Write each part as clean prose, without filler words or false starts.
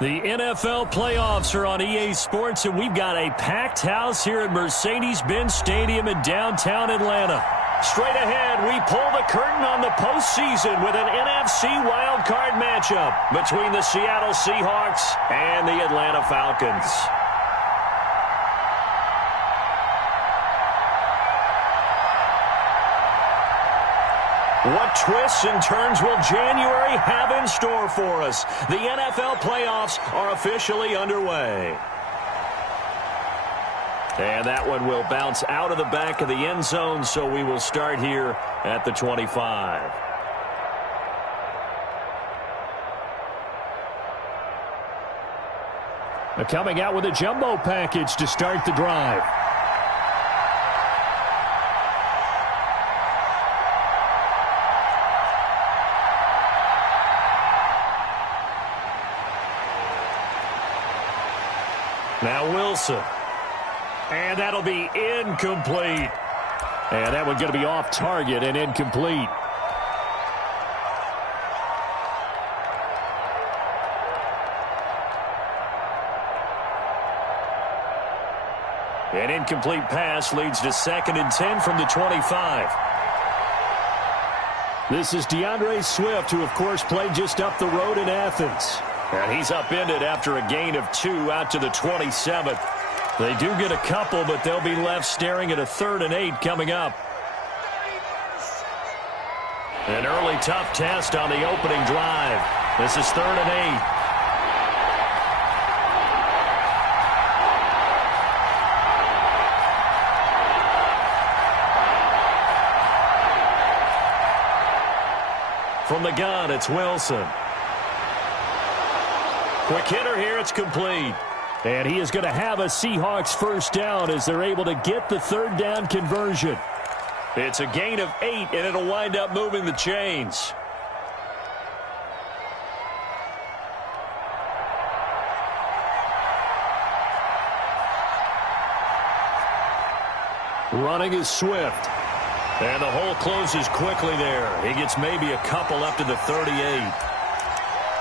The NFL playoffs are on EA Sports, and we've got a packed house here at Mercedes-Benz Stadium in downtown Atlanta. Straight ahead, we pull the curtain on the postseason with an NFC wildcard matchup between the Seattle Seahawks and the Atlanta Falcons. What twists and turns will January have in store for us? The NFL playoffs are officially underway. And that one will bounce out of the back of the end zone, so we will start here at the 25. They're coming out with a jumbo package to start the drive. Now Wilson. And that'll be incomplete. And that one's going to be off target and incomplete. An incomplete pass leads to 2nd and 10 from the 25. This is DeAndre Swift, who, of course, played just up the road in Athens. And he's upended after a gain of 2 out to the 27th. They do get a couple, but they'll be left staring at a 3rd and 8 coming up. An early tough test on the opening drive. This is 3rd and 8. From the gun, it's Wilson. Quick hitter here, it's complete. And he is going to have a Seahawks first down as they're able to get the 3rd down conversion. It's a gain of 8, and it'll wind up moving the chains. Running is Swift. And the hole closes quickly there. He gets maybe a couple up to the 38.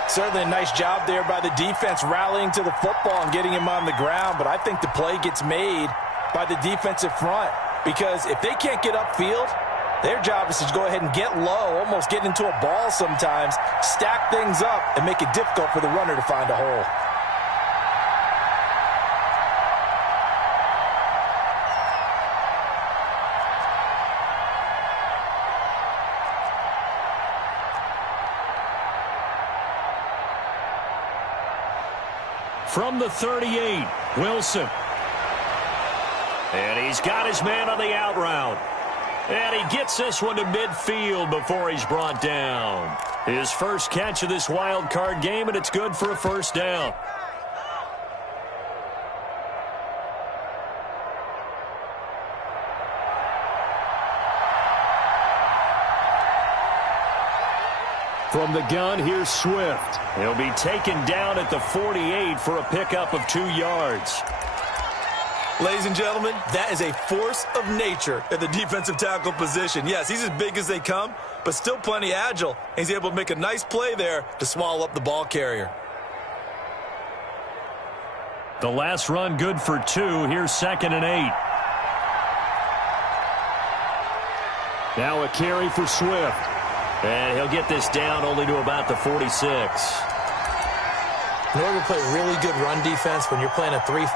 Certainly a nice job there by the defense rallying to the football and getting him on the ground, but I think the play gets made by the defensive front because if they can't get upfield, their job is to go ahead and get low, almost get into a ball sometimes, stack things up, and make it difficult for the runner to find a hole. From the 38, Wilson. And he's got his man on the out route. And he gets this one to midfield before he's brought down. His first catch of this wild card game, and it's good for a first down. From the gun, here's Swift. He'll be taken down at the 48 for a pickup of 2 yards. Ladies and gentlemen, that is a force of nature at the defensive tackle position. Yes, he's as big as they come, but still plenty agile. He's able to make a nice play there to swallow up the ball carrier. The last run good for 2. Here's 2nd and 8. Now a carry for Swift. And he'll get this down only to about the 46. In order to play really good run defense when you're playing a 3-4,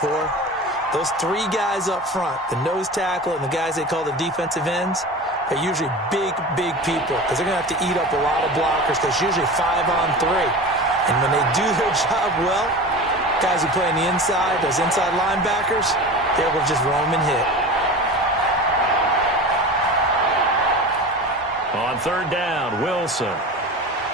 those 3 guys up front, the nose tackle and the guys they call the defensive ends, are usually big, big people because they're going to have to eat up a lot of blockers because it's usually 5-on-3. And when they do their job well, guys who play on the inside, those inside linebackers, they're able to just roam and hit. On 3rd down, Wilson.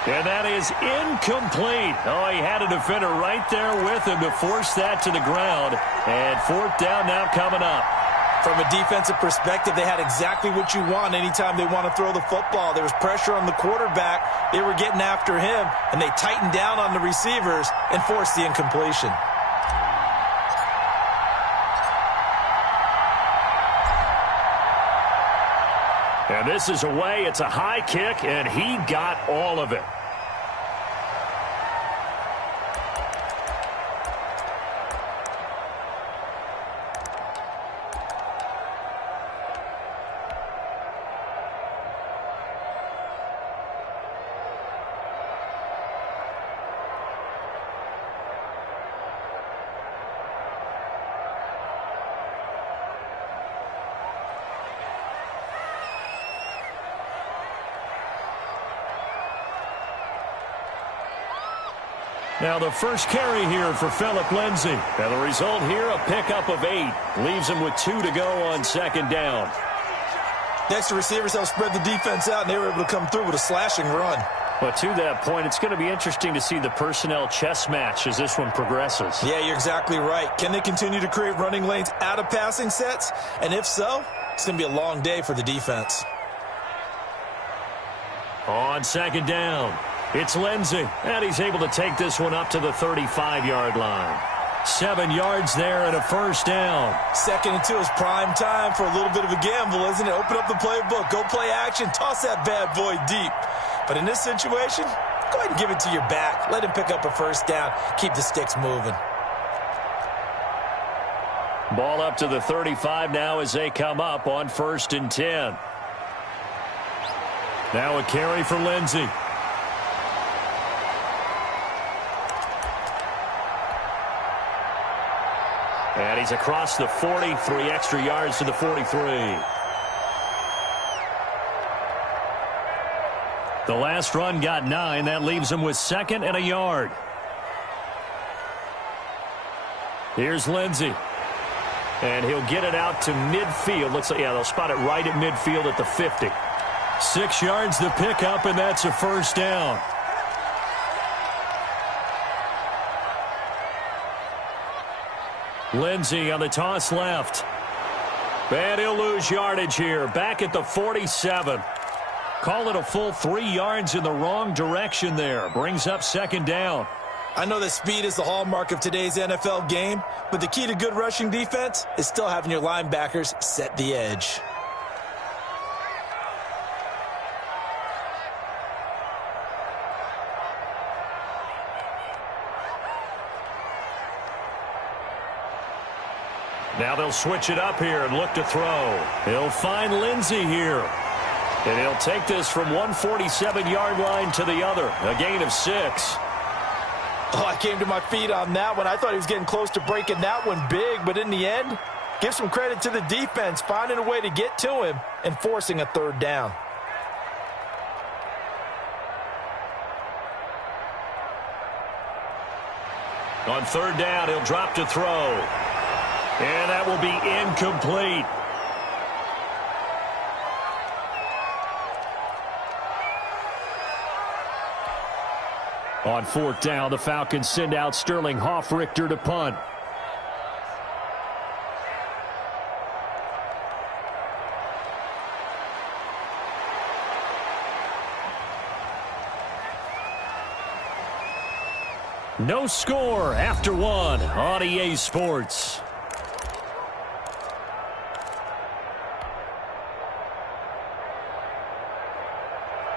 And that is incomplete. Oh, he had a defender right there with him to force that to the ground. And 4th down now coming up. From a defensive perspective, they had exactly what you want anytime they want to throw the football. There was pressure on the quarterback. They were getting after him, and they tightened down on the receivers and forced the incompletion. And this is away. It's a high kick, and he got all of it. Now the first carry here for Phillip Lindsay. And the result here, a pickup of 8. Leaves him with 2 to go on second down. Next to receivers help spread the defense out, and they were able to come through with a slashing run. But to that point, it's going to be interesting to see the personnel chess match as this one progresses. Yeah, you're exactly right. Can they continue to create running lanes out of passing sets? And if so, it's going to be a long day for the defense. On second down, it's Lindsay, and he's able to take this one up to the 35-yard line. 7 yards there and a first down. 2nd and 2 is prime time for a little bit of a gamble, isn't it? Open up the playbook, go play action, toss that bad boy deep. But in this situation, go ahead and give it to your back. Let him pick up a first down. Keep the sticks moving. Ball up to the 35 now as they come up on 1st and 10. Now a carry for Lindsay. And he's across the 40, 3 extra yards to the 43. The last run got 9. That leaves him with 2nd and a yard. Here's Lindsay. And he'll get it out to midfield. Looks like, yeah, they'll spot it right at midfield at the 50. 6 yards to pick up, and that's a first down. Lindsay on the toss left. And he'll lose yardage here. Back at the 47. Call it a full 3 yards in the wrong direction there. Brings up 2nd down. I know that speed is the hallmark of today's NFL game, but the key to good rushing defense is still having your linebackers set the edge. Now they'll switch it up here and look to throw. He'll find Lindsay here. And he'll take this from 147-yard line to the other. A gain of 6. Oh, I came to my feet on that one. I thought he was getting close to breaking that one big, but in the end, give some credit to the defense, finding a way to get to him and forcing a 3rd down. On 3rd down, he'll drop to throw. And that will be incomplete. On 4th down, the Falcons send out Sterling Hoffrichter to punt. No score after 1 on EA Sports.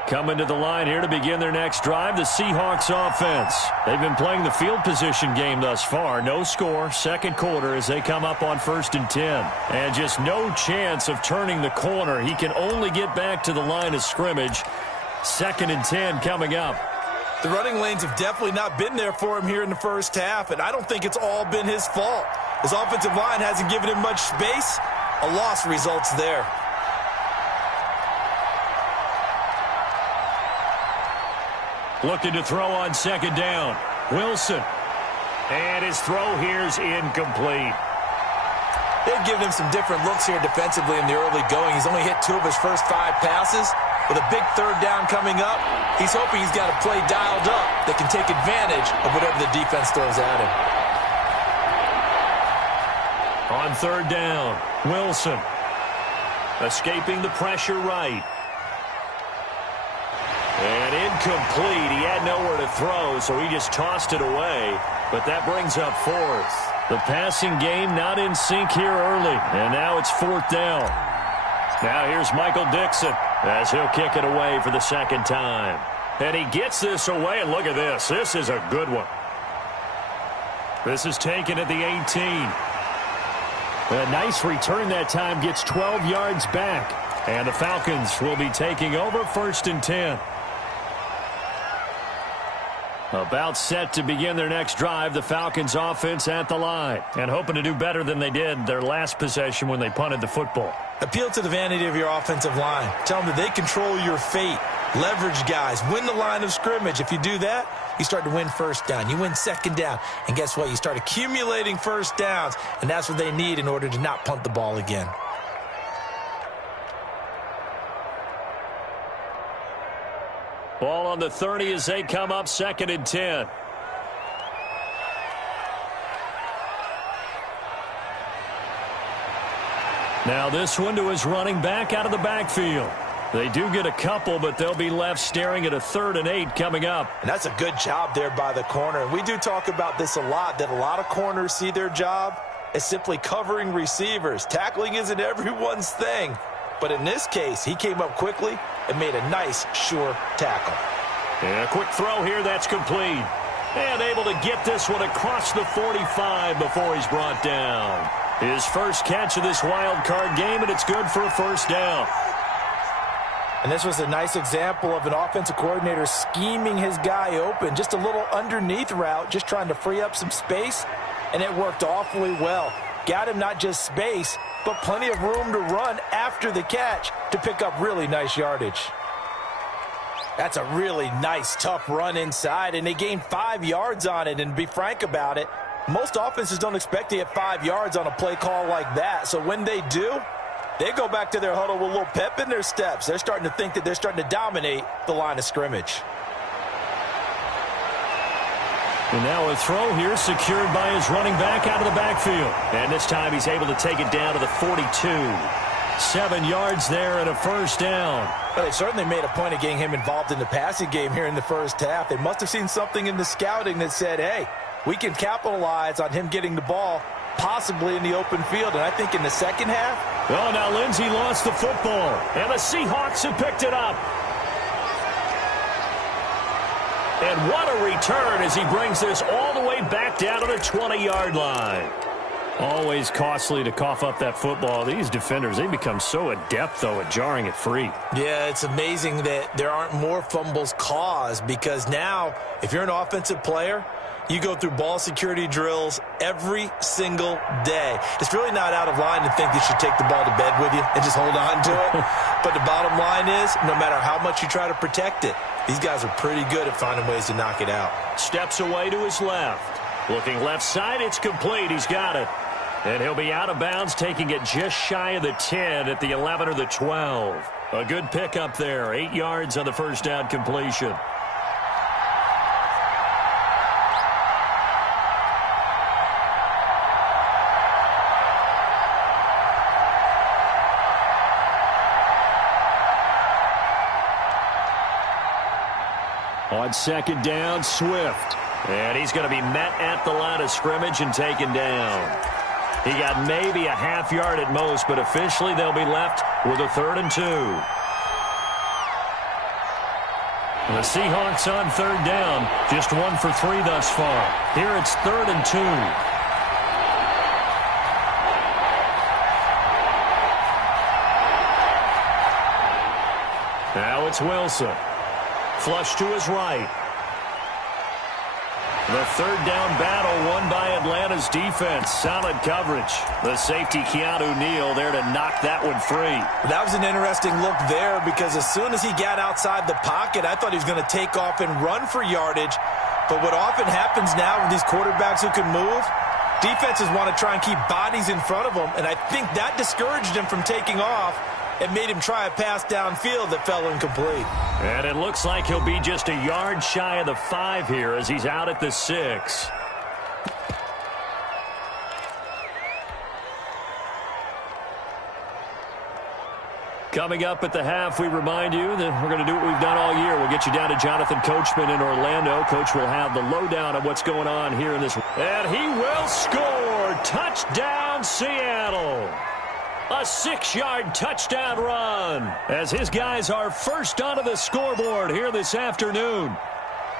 Coming to the line here to begin their next drive, the Seahawks offense. They've been playing the field position game thus far. No score, 2nd quarter as they come up on 1st and 10. And just no chance of turning the corner. He can only get back to the line of scrimmage. 2nd and 10 coming up. The running lanes have definitely not been there for him here in the first half, and I don't think it's all been his fault. His offensive line hasn't given him much space. A loss results there. Looking to throw on 2nd down. Wilson. And his throw here's incomplete. They've given him some different looks here defensively in the early going. He's only hit 2 of his first 5 passes. With a big 3rd down coming up, he's hoping he's got a play dialed up that can take advantage of whatever the defense throws at him. On 3rd down, Wilson. Escaping the pressure right. And incomplete. He had nowhere to throw, so he just tossed it away. But that brings up 4th. The passing game not in sync here early. And now it's 4th down. Now here's Michael Dixon as he'll kick it away for the 2nd time. And he gets this away, and look at this. This is a good one. This is taken at the 18. A nice return that time, gets 12 yards back. And the Falcons will be taking over 1st and 10. About set to begin their next drive, the Falcons offense at the line. And hoping to do better than they did their last possession when they punted the football. Appeal to the vanity of your offensive line. Tell them that they control your fate. Leverage guys. Win the line of scrimmage. If you do that, you start to win first down. You win second down. And guess what? You start accumulating first downs, and that's what they need in order to not punt the ball again. Ball on the 30 as they come up 2nd and 10. Now this one to his running back out of the backfield. They do get a couple, but they'll be left staring at a 3rd and 8 coming up. And that's a good job there by the corner. And we do talk about this a lot, that a lot of corners see their job as simply covering receivers. Tackling isn't everyone's thing. But in this case, he came up quickly and made a nice, sure tackle. And a quick throw here, that's complete. And able to get this one across the 45 before he's brought down. His first catch of this wild card game, and it's good for a first down. And this was a nice example of an offensive coordinator scheming his guy open. Just a little underneath route, just trying to free up some space, and it worked awfully well. Got him not just space, but plenty of room to run after the catch to pick up really nice yardage. That's a really nice, tough run inside, and they gained 5 yards on it. And to be frank about it, most offenses don't expect to get 5 yards on a play call like that. So when they do, they go back to their huddle with a little pep in their steps. They're starting to think that they're starting to dominate the line of scrimmage. And now a throw here secured by his running back out of the backfield. And this time he's able to take it down to the 42. 7 yards there and a first down. Well, they certainly made a point of getting him involved in the passing game here in the first half. They must have seen something in the scouting that said, hey, we can capitalize on him getting the ball possibly in the open field. And I think in the second half. Oh, now Lindsey lost the football. And the Seahawks have picked it up. And what a return as he brings this all the way back down to the 20-yard line. Always costly to cough up that football. These defenders, they become so adept, though, at jarring it free. Yeah, it's amazing that there aren't more fumbles caused, because now, if you're an offensive player, you go through ball security drills every single day. It's really not out of line to think you should take the ball to bed with you and just hold on to it. But the bottom line is, no matter how much you try to protect it, these guys are pretty good at finding ways to knock it out. Steps away to his left. Looking left side, it's complete. He's got it. And he'll be out of bounds, taking it just shy of the 10 at the 11 or the 12. A good pickup there. 8 yards on the first down completion. On second down, Swift. And he's going to be met at the line of scrimmage and taken down. He got maybe a half yard at most, but officially they'll be left with a 3rd and 2. The Seahawks on 3rd down, just 1 for 3 thus far. Here it's 3rd and 2. Now it's Wilson. Flush to his right. The 3rd down battle won by Atlanta's defense. Solid coverage. The safety, Keanu Neal, there to knock that one free. That was an interesting look there, because as soon as he got outside the pocket, I thought he was going to take off and run for yardage. But what often happens now with these quarterbacks who can move, defenses want to try and keep bodies in front of them, and I think that discouraged him from taking off. It made him try a pass downfield that fell incomplete. And it looks like he'll be just a yard shy of the 5 here as he's out at the 6. Coming up at the half, we remind you that we're going to do what we've done all year. We'll get you down to Jonathan Coachman in Orlando. Coach will have the lowdown of what's going on here in this. And he will score. Touchdown, Seattle. A 6-yard touchdown run as his guys are first onto the scoreboard here this afternoon.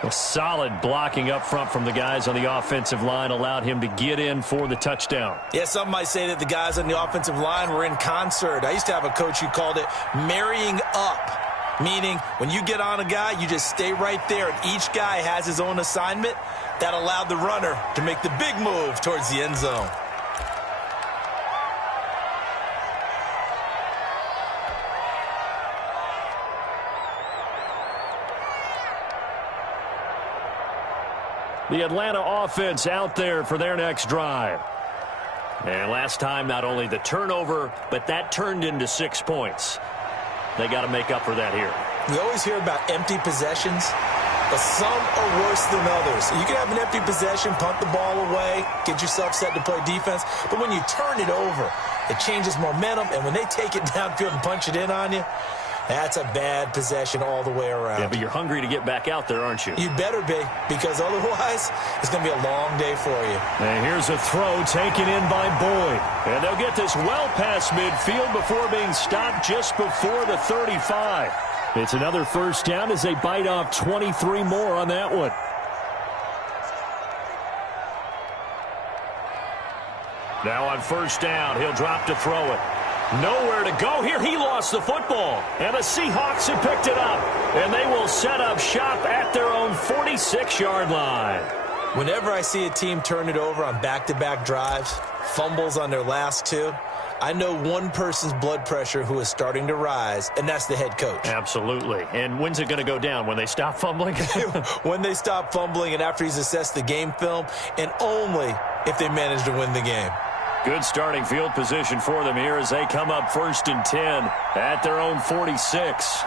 A solid blocking up front from the guys on the offensive line allowed him to get in for the touchdown. Yeah, some might say that the guys on the offensive line were in concert. I used to have a coach who called it marrying up, meaning when you get on a guy, you just stay right there, and each guy has his own assignment. That allowed the runner to make the big move towards the end zone. The Atlanta offense out there for their next drive. And last time, not only the turnover, but that turned into 6 points. They got to make up for that here. We always hear about empty possessions, but some are worse than others. You can have an empty possession, punt the ball away, get yourself set to play defense, but when you turn it over, it changes momentum, and when they take it downfield and punch it in on you, that's a bad possession all the way around. Yeah, but you're hungry to get back out there, aren't you? You better be, because otherwise it's going to be a long day for you. And here's a throw taken in by Boyd. And they'll get this well past midfield before being stopped just before the 35. It's another first down as they bite off 23 more on that one. Now on first down, he'll drop to throw it. Nowhere to go here. He lost the football. And the Seahawks have picked it up. And they will set up shop at their own 46-yard line. Whenever I see a team turn it over on back-to-back drives, fumbles on their last two, I know one person's blood pressure who is starting to rise, and that's the head coach. Absolutely. And when's it going to go down? When they stop fumbling? When they stop fumbling and after he's assessed the game film, and only if they manage to win the game. Good starting field position for them here as they come up 1st and 10 at their own 46.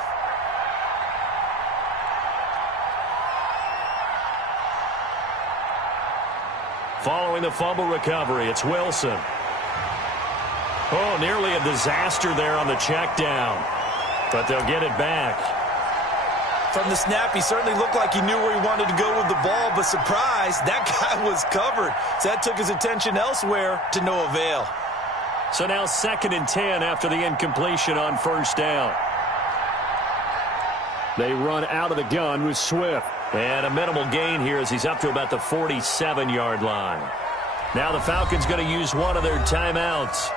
Following the fumble recovery, it's Wilson. Oh, nearly a disaster there on the check down, but they'll get it back. From the snap, he certainly looked like he knew where he wanted to go with the ball, but surprise, that guy was covered. So that took his attention elsewhere to no avail. So now 2nd and 10 after the incompletion on first down. They run out of the gun with Swift. And a minimal gain here as he's up to about the 47-yard line. Now the Falcons going to use one of their timeouts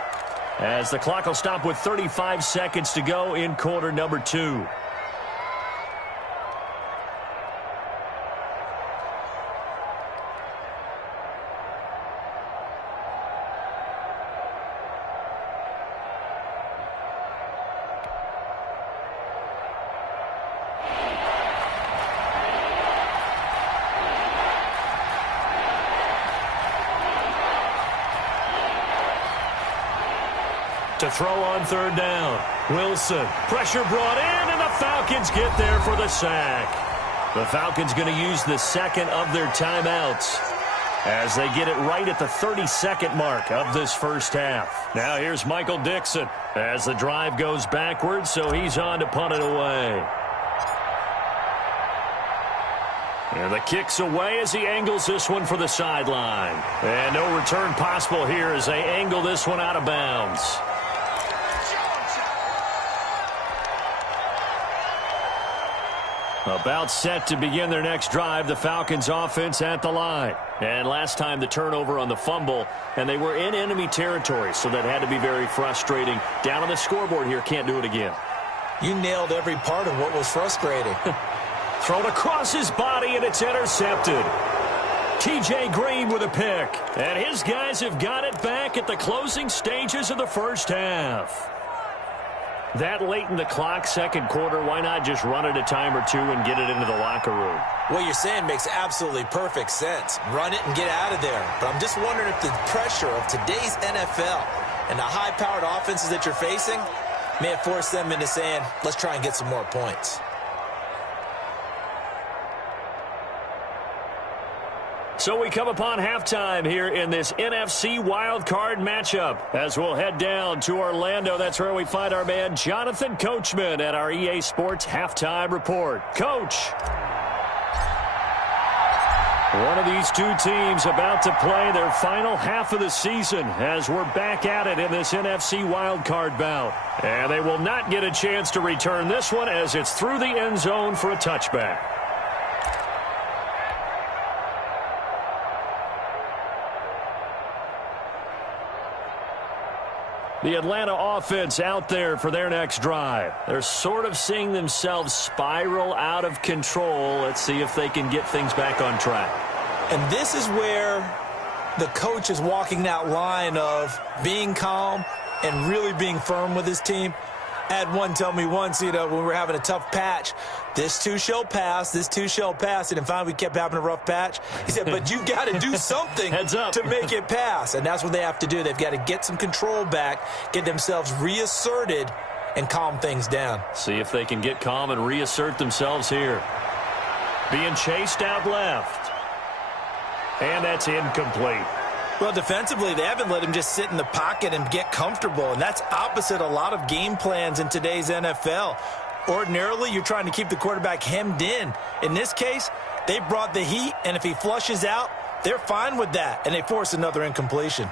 as the clock will stop with 35 seconds to go in quarter number 2. To throw on third down. Wilson. Pressure brought in, and the Falcons get there for the sack. The Falcons going to use the second of their timeouts as they get it right at the 32nd mark of this first half. Now here's Michael Dixon as the drive goes backwards, so he's on to punt it away. And the kick's away as he angles this one for the sideline. And no return possible here as they angle this one out of bounds. About set to begin their next drive, the Falcons offense at the line. And last time the turnover on the fumble, and they were in enemy territory, so that had to be very frustrating. Down on the scoreboard here, can't do it again. You nailed every part of what was frustrating. Thrown across his body, and it's intercepted. T.J. Green with a pick. And his guys have got it back at the closing stages of the first half. That late in the clock, second quarter, why not just run it a time or two and get it into the locker room? What you're saying makes absolutely perfect sense. Run it and get out of there. But I'm just wondering if the pressure of today's NFL and the high-powered offenses that you're facing may have forced them into saying, let's try and get some more points. So we come upon halftime here in this NFC wildcard matchup as we'll head down to Orlando. That's where we find our man Jonathan Coachman at our EA Sports Halftime Report. Coach. One of these two teams about to play their final half of the season as we're back at it in this NFC wildcard bout. And they will not get a chance to return this one as it's through the end zone for a touchback. The Atlanta offense out there for their next drive. They're sort of seeing themselves spiral out of control. Let's see if they can get things back on track. And this is where the coach is walking that line of being calm and really being firm with his team. I had one tell me once, when we were having a tough patch, this too shall pass, this too shall pass, and then finally we kept having a rough patch. He said, but you got to do something to make it pass, and that's what they have to do. They've got to get some control back, get themselves reasserted, and calm things down. See if they can get calm and reassert themselves here. Being chased out left. And that's incomplete. Well, defensively, they haven't let him just sit in the pocket and get comfortable, and that's opposite a lot of game plans in today's NFL. Ordinarily, you're trying to keep the quarterback hemmed in. In this case, they brought the heat, and if he flushes out, they're fine with that, and they force another incompletion.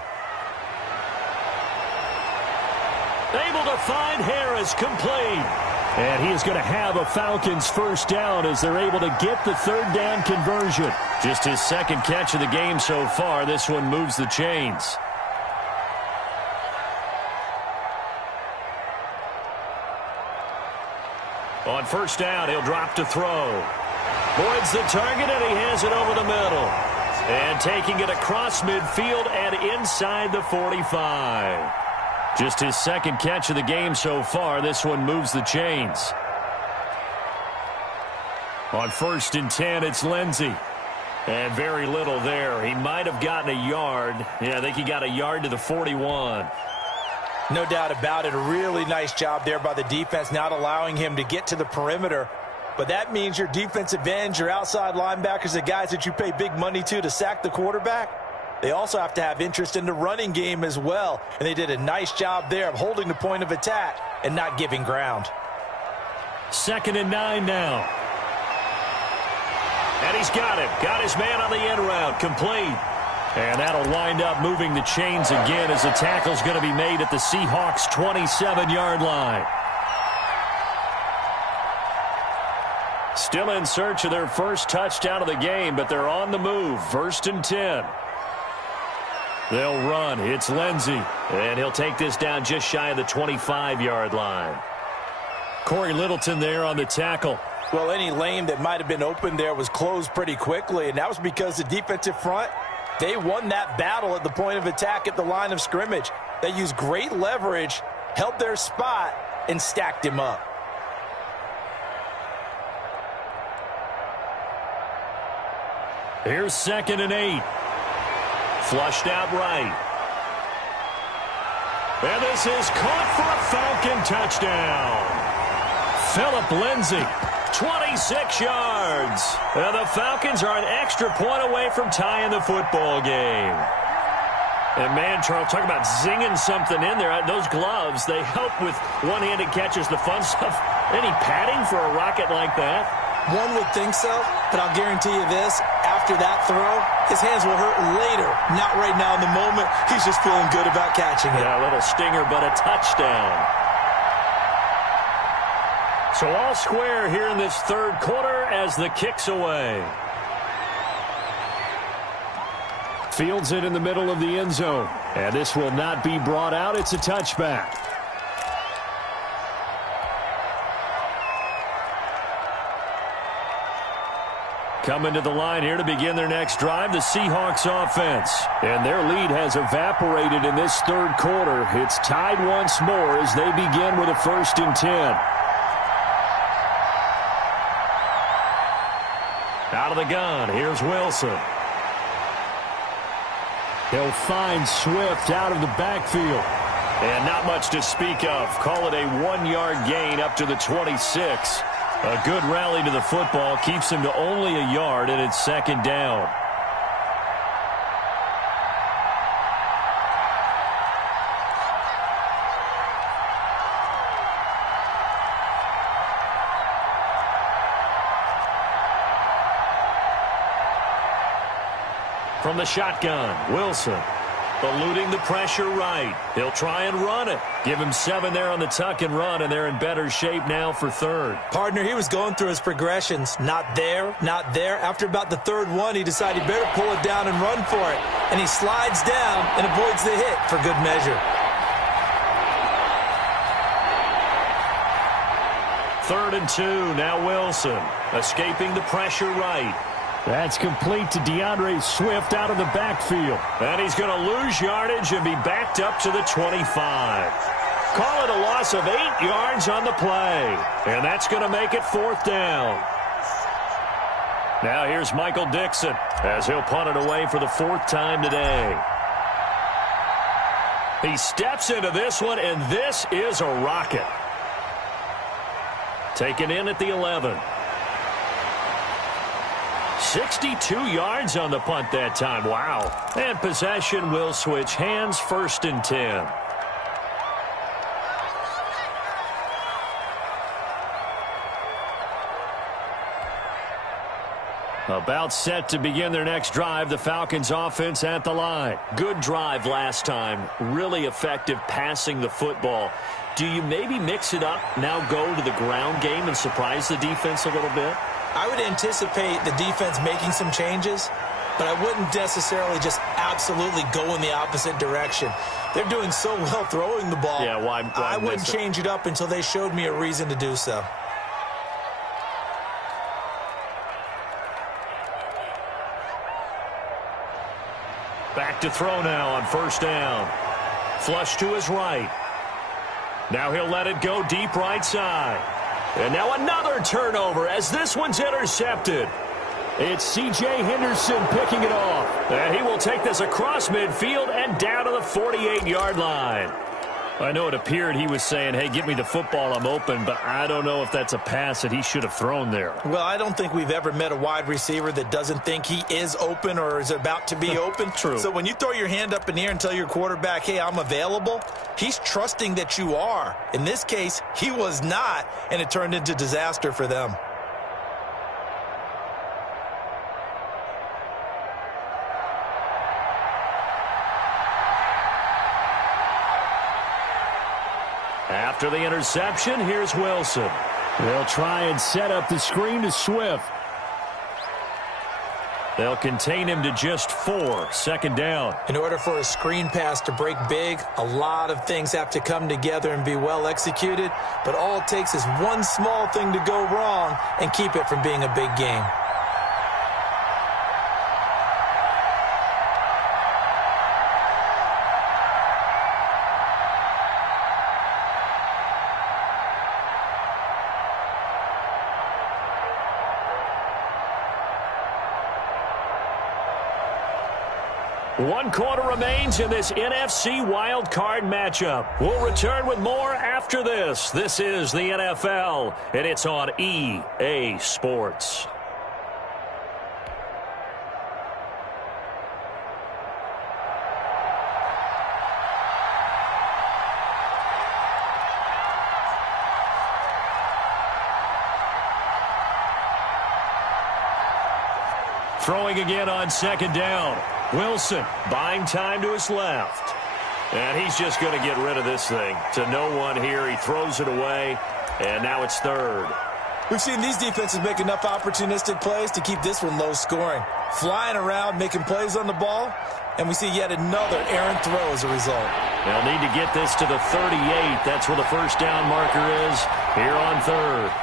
Able to find Harris, complete. And he is going to have a Falcons first down as they're able to get the third down conversion. Just his second catch of the game so far. This one moves the chains. On first down, he'll drop to throw. Boyd's the target, and he has it over the middle. And taking it across midfield and inside the 45. Just his second catch of the game so far. This one moves the chains. On 1st and 10, it's Lindsey. And very little there. He might have gotten a yard. Yeah, I think he got a yard to the 41. No doubt about it. A really nice job there by the defense, not allowing him to get to the perimeter. But that means your defensive ends, your outside linebackers, the guys that you pay big money to sack the quarterback, they also have to have interest in the running game as well. And they did a nice job there of holding the point of attack and not giving ground. 2nd and 9 now. And he's got him. Got his man on the end route. Complete. And that'll wind up moving the chains again as the tackle's going to be made at the Seahawks' 27-yard line. Still in search of their first touchdown of the game, but they're on the move. 1st and 10. They'll run. It's Lindsey. And he'll take this down just shy of the 25-yard line. Corey Littleton there on the tackle. Well, any lane that might have been open there was closed pretty quickly, and that was because the defensive front, they won that battle at the point of attack at the line of scrimmage. They used great leverage, held their spot, and stacked him up. Here's 2nd and 8. Flushed out right. And this is caught for a Falcon touchdown. Phillip Lindsay, 26 yards. And the Falcons are an extra point away from tying the football game. And, man, Charles, talk about zinging something in there. Those gloves, they help with one-handed catches, the fun stuff. Any padding for a rocket like that? One would think so, but I'll guarantee you this. After that throw, his hands will hurt later. Not right now in the moment. He's just feeling good about catching it. Yeah, a little stinger, but a touchdown. So all square here in this third quarter as the kick's away. Fields it in the middle of the end zone. And this will not be brought out. It's a touchback. Coming to the line here to begin their next drive, the Seahawks offense. And their lead has evaporated in this third quarter. It's tied once more as they begin with a 1st and 10. Out of the gun, here's Wilson. He'll find Swift out of the backfield. And not much to speak of. Call it a 1-yard gain up to the 26. A good rally to the football keeps him to only a yard, and it's 2nd down. From the shotgun, Wilson. Eluding the pressure right. He'll try and run it. Give him 7 there on the tuck and run, and they're in better shape now for 3rd. Partner, he was going through his progressions. Not there, not there. After about the 3rd one, he decided he better pull it down and run for it. And he slides down and avoids the hit for good measure. 3rd and 2, now Wilson. Escaping the pressure right. That's complete to DeAndre Swift out of the backfield. And he's going to lose yardage and be backed up to the 25. Call it a loss of 8 yards on the play. And that's going to make it 4th down. Now here's Michael Dixon as he'll punt it away for the 4th time today. He steps into this one, and this is a rocket. Taken in at the 11. 62 yards on the punt that time. Wow. And possession will switch hands, 1st and 10. About set to begin their next drive, the Falcons offense at the line. Good drive last time. Really effective passing the football. Do you maybe mix it up, now go to the ground game and surprise the defense a little bit? I would anticipate the defense making some changes, but I wouldn't necessarily just absolutely go in the opposite direction. They're doing so well throwing the ball. Yeah, why I wouldn't change it up until they showed me a reason to do so. Back to throw now on 1st down. Flush to his right. Now he'll let it go deep right side. And now another turnover as this one's intercepted. It's C.J. Henderson picking it off. And he will take this across midfield and down to the 48-yard line. I know it appeared he was saying, hey, give me the football, I'm open, but I don't know if that's a pass that he should have thrown there. Well, I don't think we've ever met a wide receiver that doesn't think he is open or is about to be open. True. So when you throw your hand up in the air and tell your quarterback, hey, I'm available, he's trusting that you are. In this case, he was not, and it turned into disaster for them. After the interception, here's Wilson. They'll try and set up the screen to Swift. They'll contain him to just 4, 2nd down. In order for a screen pass to break big, a lot of things have to come together and be well executed, but all it takes is one small thing to go wrong and keep it from being a big game. One quarter remains in this NFC wildcard matchup. We'll return with more after this. This is the NFL, and it's on EA Sports. Throwing again on 2nd down. Wilson buying time to his left. And he's just going to get rid of this thing to no one here. He throws it away, and now it's 3rd. We've seen these defenses make enough opportunistic plays to keep this one low scoring. Flying around, making plays on the ball, and we see yet another errant throw as a result. They'll need to get this to the 38. That's where the 1st down marker is here on 3rd.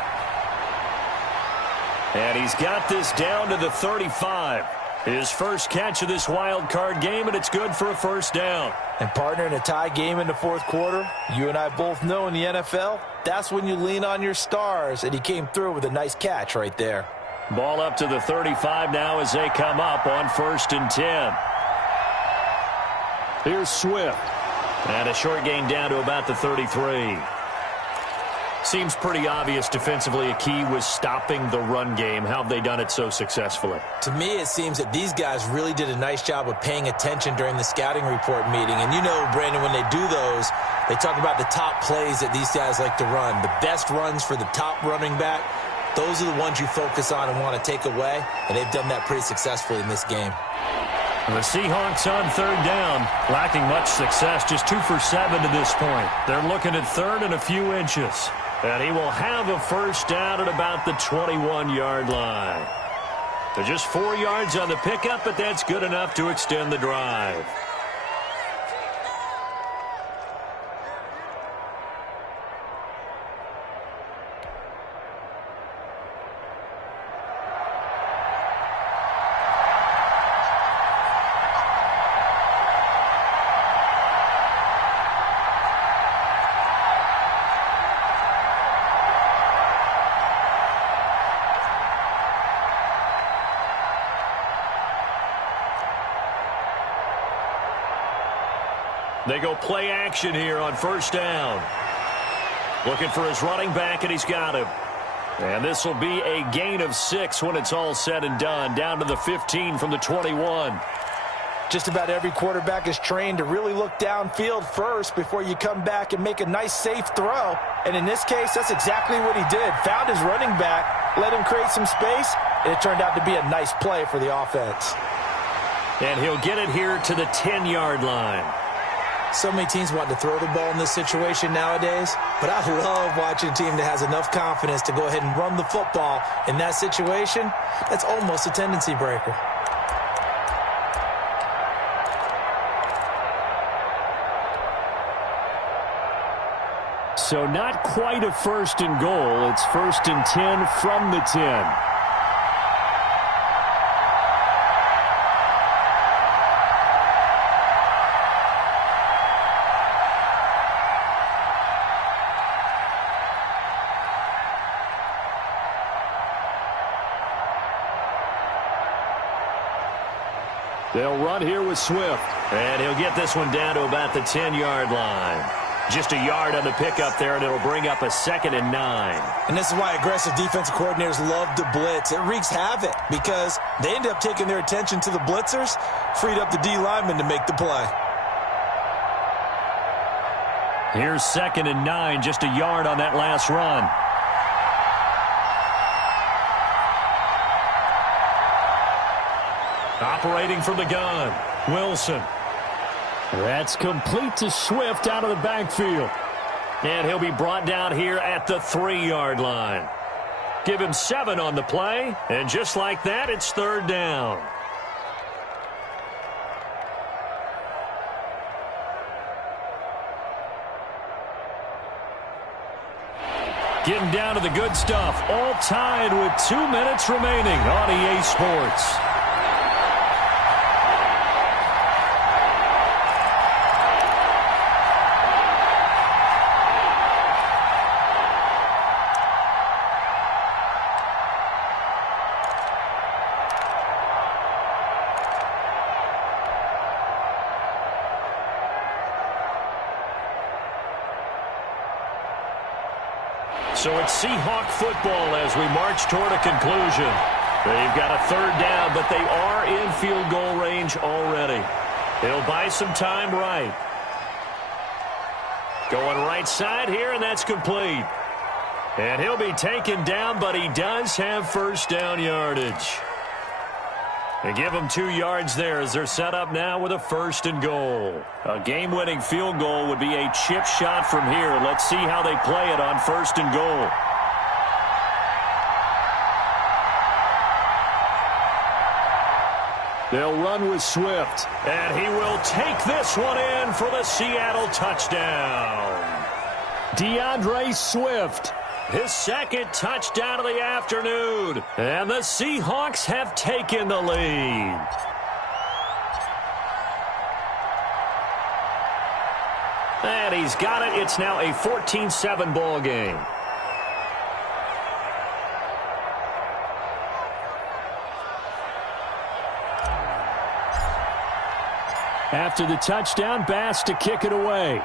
And he's got this down to the 35. His first catch of this wild card game, and it's good for a 1st down. And partner, in a tie game in the 4th quarter, you and I both know in the NFL, that's when you lean on your stars, and he came through with a nice catch right there. Ball up to the 35 now as they come up on 1st and 10. Here's Swift. And a short gain down to about the 33. Seems pretty obvious defensively a key was stopping the run game. How have they done it so successfully? To me, it seems that these guys really did a nice job of paying attention during the scouting report meeting. And you know, Brandon, when they do those, they talk about the top plays that these guys like to run. The best runs for the top running back, those are the ones you focus on and want to take away. And they've done that pretty successfully in this game. The Seahawks on 3rd down, lacking much success, just 2 for 7 to this point. They're looking at 3rd and a few inches. And he will have a 1st down at about the 21-yard line. So just 4 yards on the pickup, but that's good enough to extend the drive. They go play action here on first down. Looking for his running back, and he's got him. And this will be a gain of 6 when it's all said and done, down to the 15 from the 21. Just about every quarterback is trained to really look downfield first before you come back and make a nice, safe throw. And in this case, that's exactly what he did. Found his running back, let him create some space, and it turned out to be a nice play for the offense. And he'll get it here to the 10-yard line. So many teams want to throw the ball in this situation nowadays, but I love watching a team that has enough confidence to go ahead and run the football in that situation. That's almost a tendency breaker. So not quite a first and goal. It's first and 10 from the 10. They'll run here with Swift. And he'll get this one down to about the 10-yard line. Just a yard on the pickup there, and it'll bring up a 2nd and 9. And this is why aggressive defensive coordinators love to blitz. It wreaks havoc because they end up taking their attention to the blitzers, freed up the D lineman to make the play. Here's 2nd and 9, just a yard on that last run. Operating from the gun, Wilson. That's complete to Swift out of the backfield. And he'll be brought down here at the 3-yard line. Give him 7 on the play, and just like that, it's 3rd down. Getting down to the good stuff, all tied with 2 minutes remaining on EA Sports. So it's Seahawk football as we march toward a conclusion. They've got a 3rd down, but they are in field goal range already. They'll buy some time right. Going right side here, and that's complete. And he'll be taken down, but he does have first down yardage. They give them 2 yards there as they're set up now with a 1st and goal. A game-winning field goal would be a chip shot from here. Let's see how they play it on 1st and goal. They'll run with Swift, and he will take this one in for the Seattle touchdown. DeAndre Swift. His 2nd touchdown of the afternoon. And the Seahawks have taken the lead. And he's got it. It's now a 14-7 ball game. After the touchdown, Bass to kick it away.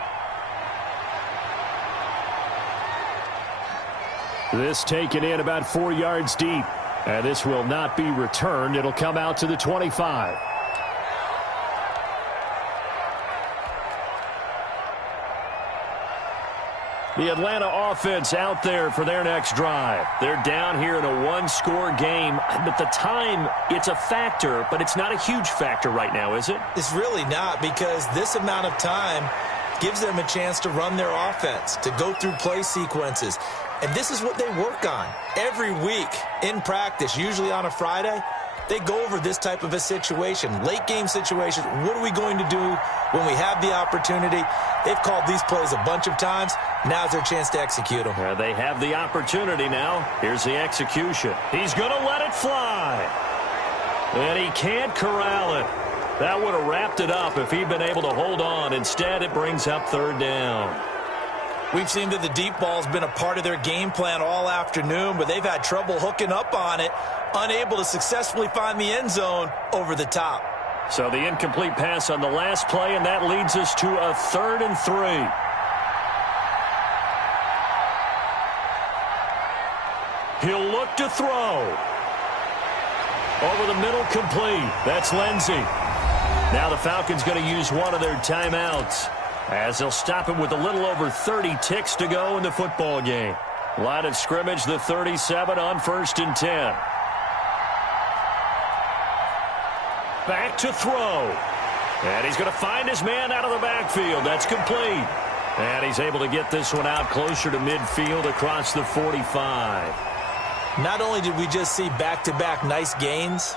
This taken in about 4 yards deep. And this will not be returned. It'll come out to the 25. The Atlanta offense out there for their next drive. They're down here in a 1-score game. But the time, it's a factor, but it's not a huge factor right now, is it? It's really not, because this amount of time gives them a chance to run their offense, to go through play sequences. And this is what they work on every week in practice, usually on a Friday. They go over this type of a situation, late game situation. What are we going to do when we have the opportunity? They've called these plays a bunch of times. Now's their chance to execute them. They have the opportunity now. Here's the execution. He's going to let it fly. And he can't corral it. That would have wrapped it up if he'd been able to hold on. Instead, it brings up 3rd down. We've seen that the deep ball's been a part of their game plan all afternoon, but they've had trouble hooking up on it, unable to successfully find the end zone over the top. So the incomplete pass on the last play, and that leads us to a 3rd and 3. He'll look to throw. Over the middle, complete. That's Lindsey. Now the Falcons going to use one of their timeouts, as they'll stop him with a little over 30 ticks to go in the football game. Line of scrimmage, the 37 on 1st and 10. Back to throw. And he's going to find his man out of the backfield. That's complete. And he's able to get this one out closer to midfield across the 45. Not only did we just see back-to-back nice gains,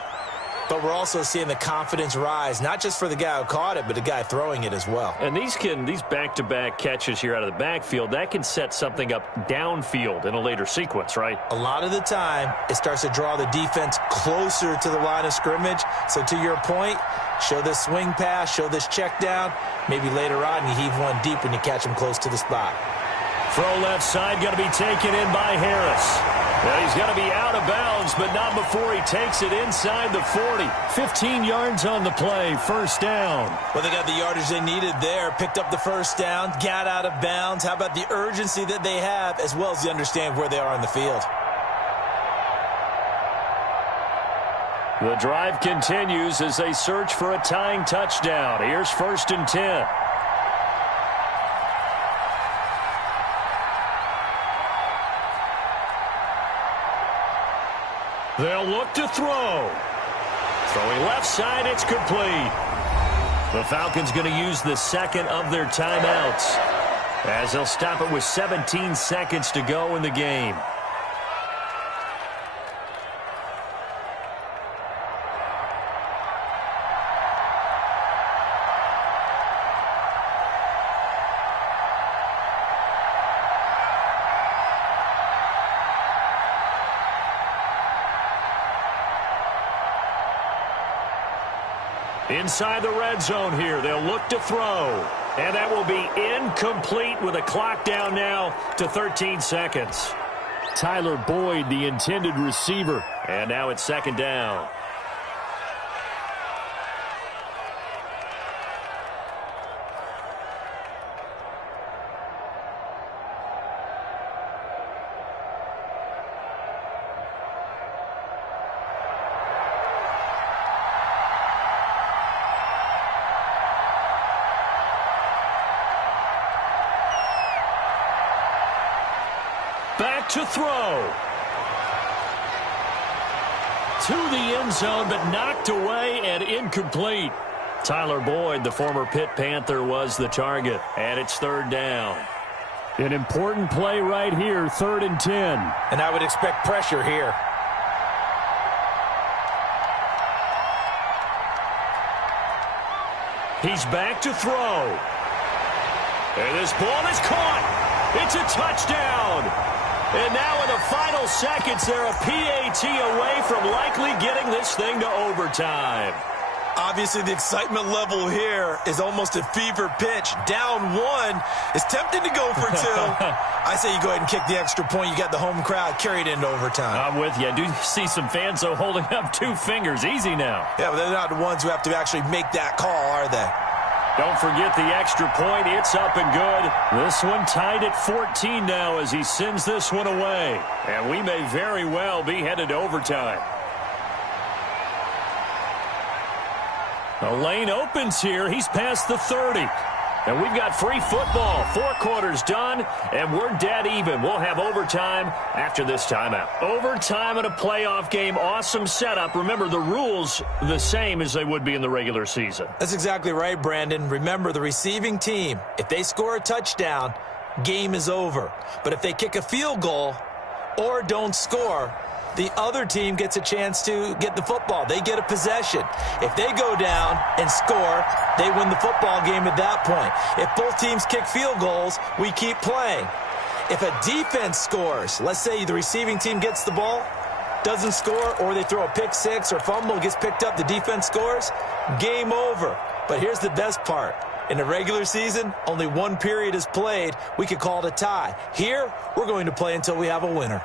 but we're also seeing the confidence rise, not just for the guy who caught it, but the guy throwing it as well. And these back-to-back catches here out of the backfield, that can set something up downfield in a later sequence, right? A lot of the time, it starts to draw the defense closer to the line of scrimmage. So to your point, show this swing pass, show this check down. Maybe later on you heave one deep when you catch him close to the spot. Throw left side, going to be taken in by Harris. Well, he's going to be out of bounds, but not before he takes it inside the 40. 15 yards on the play, 1st down. Well, they got the yardage they needed there, picked up the 1st down, got out of bounds. How about the urgency that they have, as well as they understand where they are on the field? The drive continues as they search for a tying touchdown. Here's 1st and 10. They'll look to throw. Throwing left side, it's complete. The Falcons going to use the 2nd of their timeouts, as they'll stop it with 17 seconds to go in the game. Inside the red zone here, they'll look to throw. And that will be incomplete with a clock down now to 13 seconds. Tyler Boyd, the intended receiver. And now it's 2nd down. Back to throw. To the end zone, but knocked away and incomplete. Tyler Boyd, the former Pitt Panther, was the target. And it's 3rd down. An important play right here, 3rd and 10. And I would expect pressure here. He's back to throw. And this ball is caught. It's a touchdown. And now in the final seconds, they're a PAT away from likely getting this thing to overtime. Obviously, the excitement level here is almost a fever pitch. Down 1. It's tempting to go for 2. I say you go ahead and kick the extra point. You got the home crowd. Carry it into overtime. I'm with you. I do see some fans, though, holding up 2 fingers. Easy now. Yeah, but they're not the ones who have to actually make that call, are they? Don't forget the extra point. It's up and good. This one tied at 14 now as he sends this one away. And we may very well be headed to overtime. The lane opens here. He's past the 30. And we've got free football. 4 quarters done, and we're dead even. We'll have overtime after this timeout. Overtime in a playoff game. Awesome setup. Remember, the rules the same as they would be in the regular season. That's exactly right, Brandon. Remember, the receiving team, if they score a touchdown, game is over. But if they kick a field goal or don't score, the other team gets a chance to get the football. They get a possession. If they go down and score, they win the football game at that point. If both teams kick field goals, we keep playing. If a defense scores, let's say the receiving team gets the ball, doesn't score, or they throw a pick six or fumble, gets picked up, the defense scores, game over. But here's the best part. In the regular season, only 1 period is played. We could call it a tie. Here, we're going to play until we have a winner.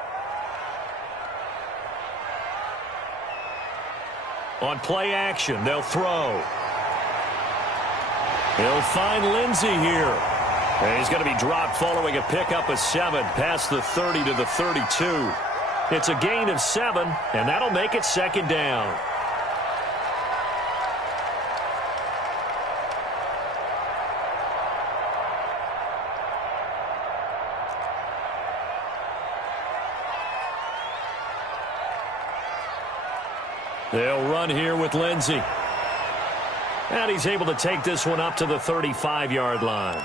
On play action, they'll throw. He'll find Lindsey here. And he's going to be dropped following a pickup of 7 past the 30 to the 32. It's a gain of 7, and that'll make it second down. They'll run here with Lindsey. And he's able to take this one up to the 35-yard line.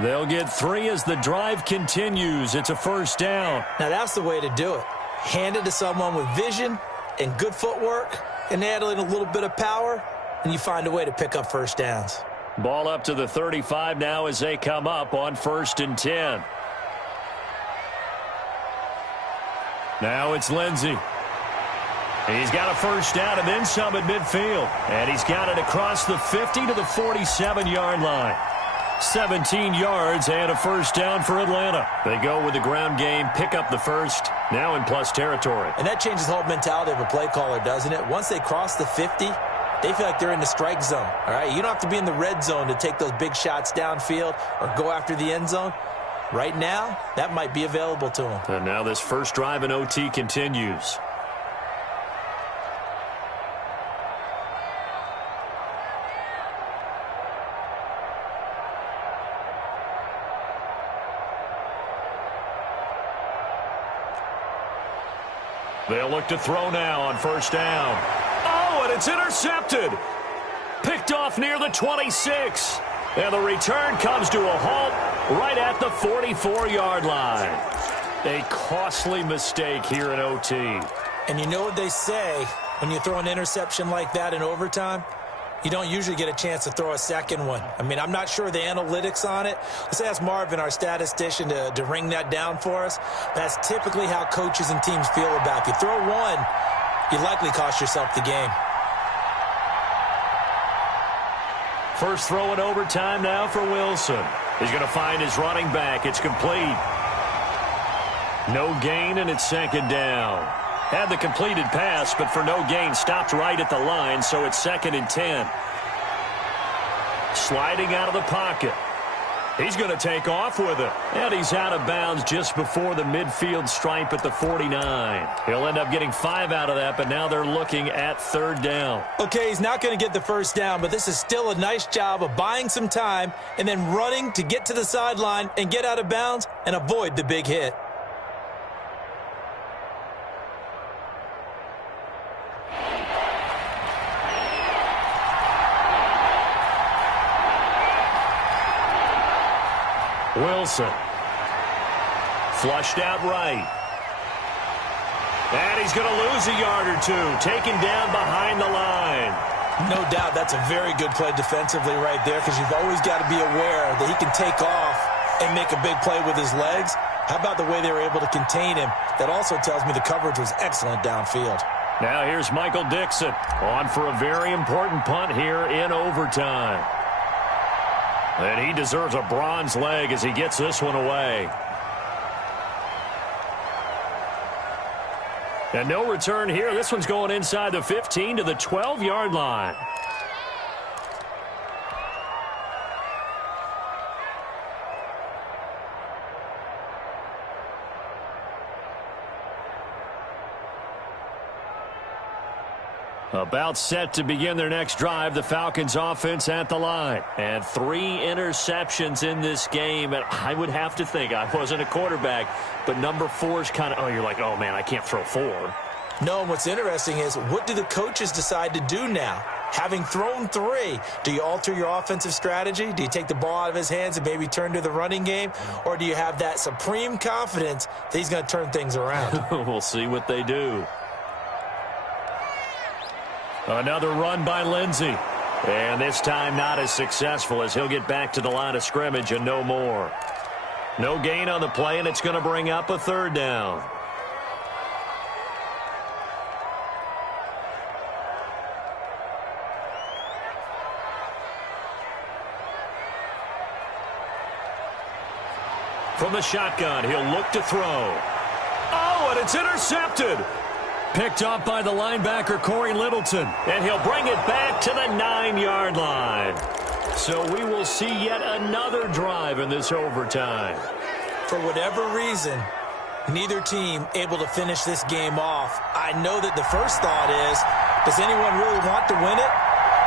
They'll get 3 as the drive continues. It's a first down. Now that's the way to do it. Hand it to someone with vision and good footwork and add in a little bit of power, and you find a way to pick up first downs. Ball up to the 35 now as they come up on 1st and 10. Now it's Lindsey. He's got a first down and then some at midfield. And he's got it across the 50 to the 47-yard line. 17 yards and a first down for Atlanta. They go with the ground game, pick up the first, now in plus territory. And that changes the whole mentality of a play caller, doesn't it? Once they cross the 50, they feel like they're in the strike zone. All right, you don't have to be in the red zone to take those big shots downfield or go after the end zone. Right now, that might be available to them. And now this first drive in OT continues. They'll look to throw now on first down. Oh, and it's intercepted. Picked off near the 26. And the return comes to a halt right at the 44-yard line. A costly mistake here in OT. And you know what they say when you throw an interception like that in overtime? You don't usually get a chance to throw a second one. I mean, I'm not sure the analytics on it. Let's ask Marvin, our statistician, to ring that down for us. That's typically how coaches and teams feel about it. If you throw one, you likely cost yourself the game. First throw in overtime now for Wilson. He's going to find his running back. It's complete. No gain, and it's second down. Had the completed pass, but for no gain, stopped right at the line, so it's 2nd and 10. Sliding out of the pocket. He's going to take off with it. And he's out of bounds just before the midfield stripe at the 49. He'll end up getting 5 out of that, but now they're looking at 3rd down. Okay, he's not going to get the first down, but this is still a nice job of buying some time and then running to get to the sideline and get out of bounds and avoid the big hit. Wilson. Flushed out right. And he's going to lose a yard or 2. Taken down behind the line. No doubt that's a very good play defensively right there, because you've always got to be aware that he can take off and make a big play with his legs. How about the way they were able to contain him? That also tells me the coverage was excellent downfield. Now here's Michael Dixon on for a very important punt here in overtime. And he deserves a bronze leg as he gets this one away. And no return here. This one's going inside the 15 to the 12-yard line. About set to begin their next drive, the Falcons offense at the line. And 3 interceptions in this game. And I would have to think, I wasn't a quarterback, but number 4 is kind of, oh, you're like, oh, man, I can't throw 4. No, and what's interesting is, what do the coaches decide to do now? Having thrown 3, do you alter your offensive strategy? Do you take the ball out of his hands and maybe turn to the running game? Or do you have that supreme confidence that he's going to turn things around? We'll see what they do. Another run by Lindsey. And this time not as successful, as he'll get back to the line of scrimmage and no more. No gain on the play, and it's going to bring up a 3rd down. From the shotgun, he'll look to throw. Oh, and it's intercepted. Picked off by the linebacker, Corey Littleton. And he'll bring it back to the 9-yard line. So we will see yet another drive in this overtime. For whatever reason, neither team able to finish this game off. I know that the first thought is, does anyone really want to win it?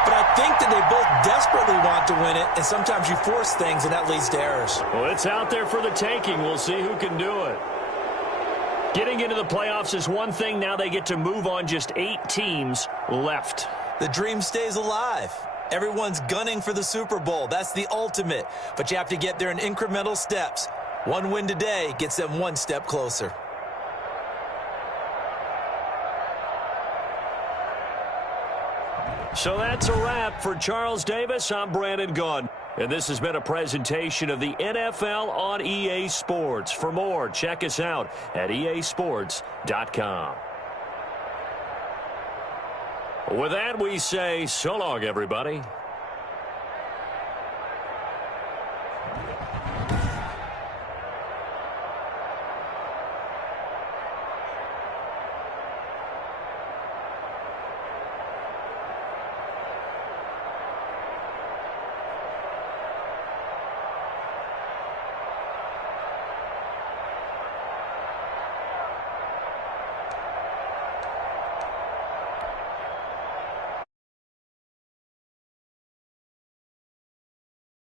But I think that they both desperately want to win it, and sometimes you force things, and that leads to errors. Well, it's out there for the taking. We'll see who can do it. Getting into the playoffs is one thing. Now they get to move on. Just 8 teams left. The dream stays alive. Everyone's gunning for the Super Bowl. That's the ultimate. But you have to get there in incremental steps. One win today gets them one step closer. So that's a wrap for Charles Davis. I'm Brandon Gaudin. And this has been a presentation of the NFL on EA Sports. For more, check us out at easports.com. With that, we say so long, everybody.